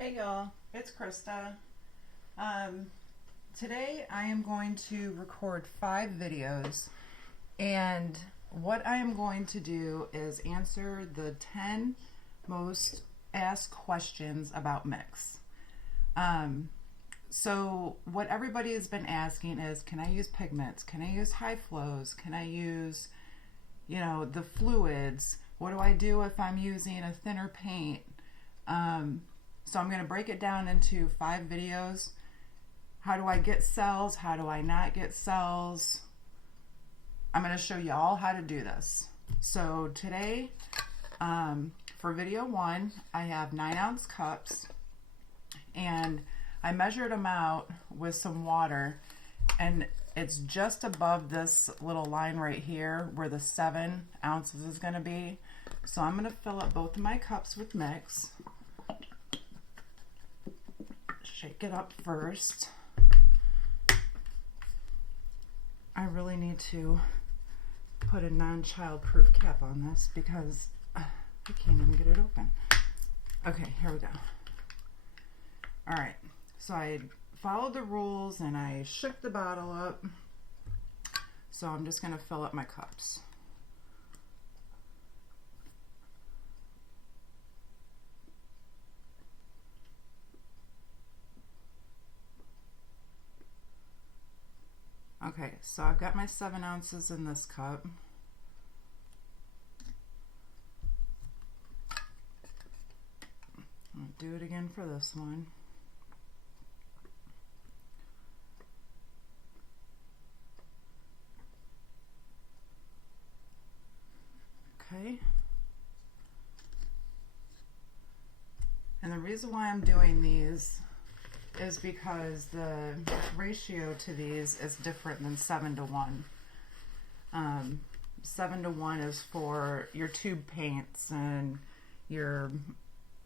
Hey y'all, it's Krista. Today I am going to record 5 videos, and what I am going to do is answer the 10 most asked questions about MiX. So what everybody has been asking is, can I use pigments? Can I use high flows? Can I use, the fluids? What do I do if I'm using a thinner paint? So I'm going to break it down into 5 videos. How do I get cells? How do I not get cells? I'm going to show you all how to do this. So today, for video 1, I have 9-ounce cups, and I measured them out with some water, and it's just above this little line right here where the 7 ounces is going to be. So I'm going to fill up both of my cups with MiX. Shake it up first. I really need to put a non-child-proof cap on this because I can't even get it open. Okay, here we go. All right, so I followed the rules and I shook the bottle up. So I'm just going to fill up my cups. Okay, so I've got my 7 ounces in this cup. I'll do it again for this one. Okay. And the reason why I'm doing these is because the ratio to these is different than 7 to 1. 7 to 1 is for your tube paints and your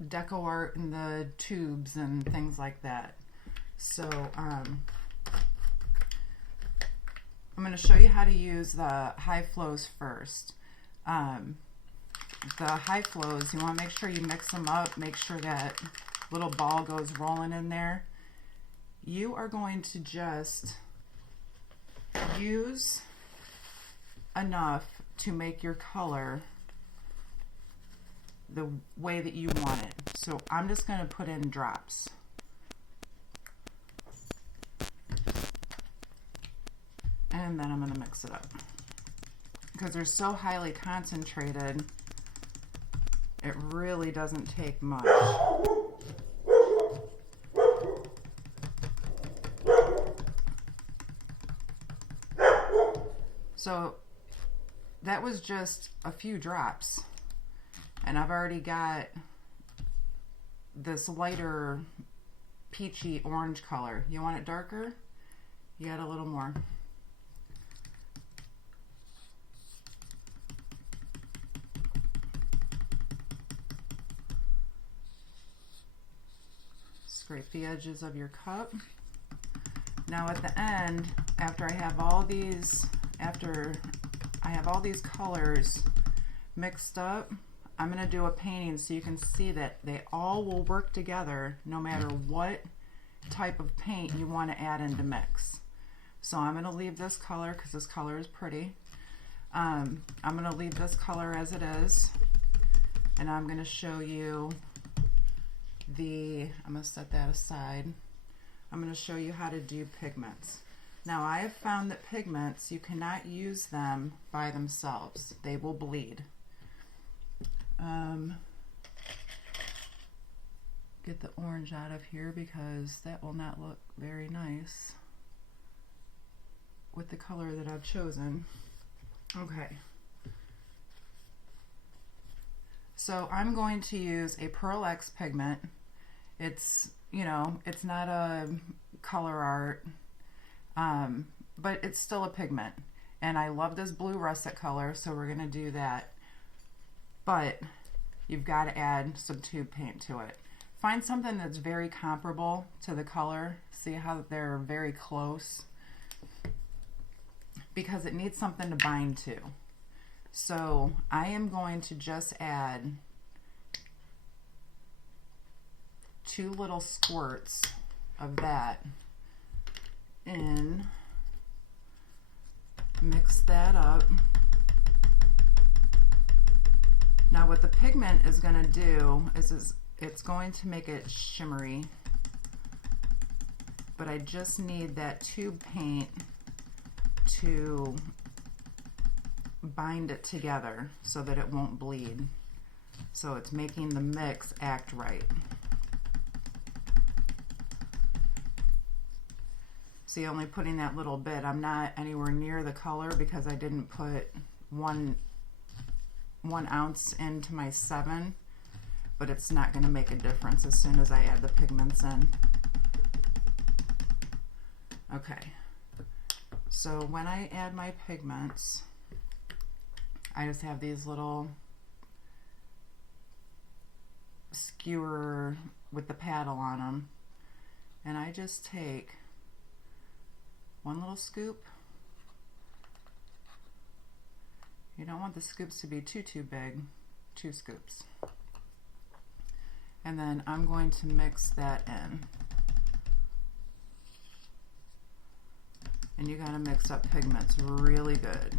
deco art in the tubes and things like that. So I'm going to show you how to use the high flows first. The high flows, you want to make sure you mix them up, make sure that little ball goes rolling in there. You are going to just use enough to make your color the way that you want it. So I'm just going to put in drops. And then I'm going to mix it up. Because they're so highly concentrated, it really doesn't take much. So that was just a few drops, and I've already got this lighter peachy orange color. You want it darker? You add a little more. Scrape the edges of your cup. Now at the end, after I have all these colors mixed up, I'm going to do a painting so you can see that they all will work together no matter what type of paint you want to add into MiX. So I'm going to leave this color because this color is pretty. I'm going to leave this color as it is, and I'm going to show you I'm going to set that aside. I'm going to show you how to do pigments. Now I have found that pigments, you cannot use them by themselves. They will bleed. Get the orange out of here because that will not look very nice with the color that I've chosen. Okay. So I'm going to use a Pearl X pigment. It's, it's not a color art, but it's still a pigment. And I love this blue russet color, so we're going to do that. But you've got to add some tube paint to it. Find something that's very comparable to the color. See how they're very close? Because it needs something to bind to. So I am going to just add 2 little squirts of that in, mix that up. Now what the pigment is going to do is it's going to make it shimmery, but I just need that tube paint to bind it together so that it won't bleed. So it's making the mix act right. See, only putting that little bit. I'm not anywhere near the color because I didn't put one ounce into my 7, but it's not going to make a difference as soon as I add the pigments in. Okay, so when I add my pigments, I just have these little skewer with the paddle on them, and I just take 1 little scoop. You don't want the scoops to be too big, 2 scoops. And then I'm going to mix that in. And you gotta mix up pigments really good.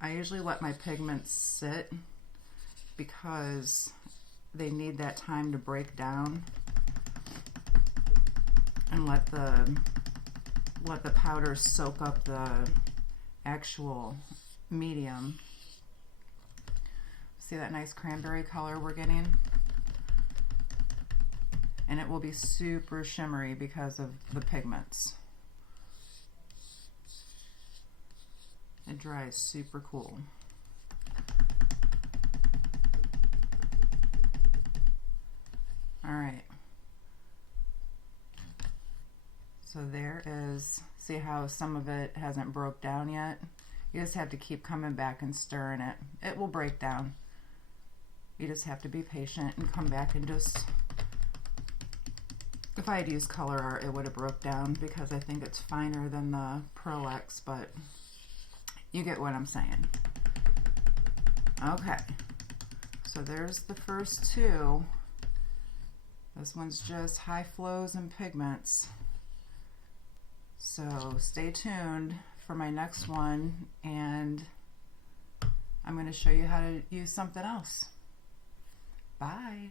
I usually let my pigments sit because they need that time to break down and let the powder soak up the actual medium. See that nice cranberry color we're getting? And it will be super shimmery because of the pigments. It dries super cool. All right. So there is, see how some of it hasn't broke down yet? You just have to keep coming back and stirring it. It will break down. You just have to be patient and come back and just, if I had used color art, it would have broke down because I think it's finer than the Pro X, but you get what I'm saying. Okay, so there's the first 2. This one's just high flows and pigments. So stay tuned for my next one, and I'm going to show you how to use something else. Bye.